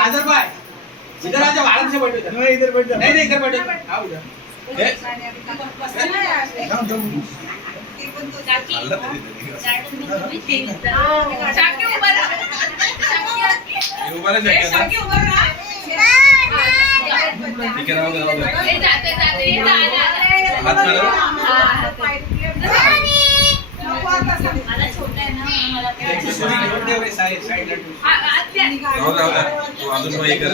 काजल भाई इधर आ जाओ, आराम से बैठो इधर। नहीं इधर बैठ जा। नहीं नहीं इधर बैठो, आओ इधर। ठीक है, हाथ मारो। मला छोटा आहे ना, मला काय तू अजून हे कर,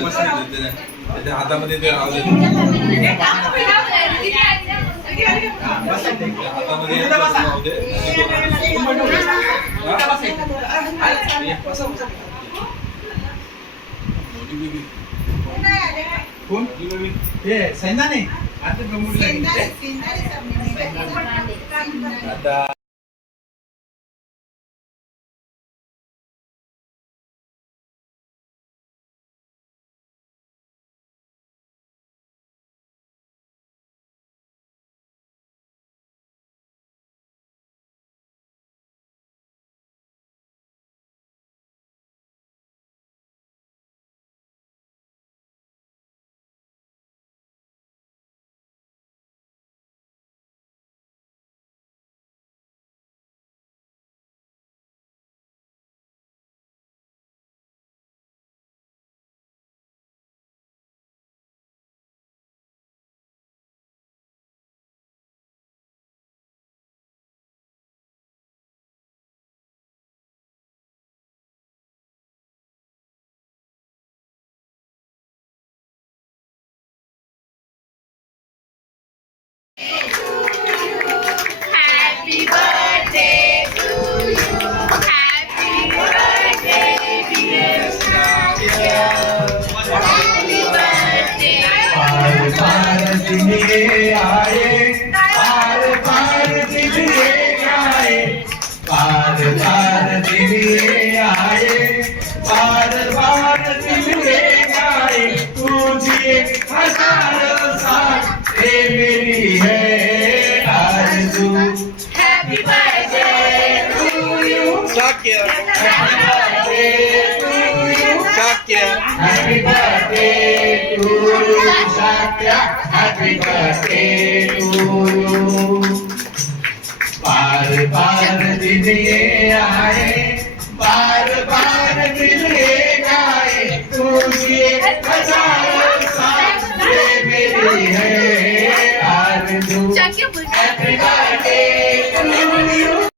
त्याच्या हातामध्ये ते राहू दे, हातामध्ये राहू दे. कोण हे सैना नाही आता गंगूला आता Happy birthday to you. Happy birthday, dear Shravya. Happy birthday. पार पार दिन ये आए, पार पार दिन ये आए, पार पार दिन ये आए, पार पार दिन ये आए. तुझे हजारों साल ये मेरी है आरज़ू. Happy birthday to you. Happy birthday to you, Satya. Happy birthday to you. पार पार दिन ये आए, पार पार दिन ये आए, तुझे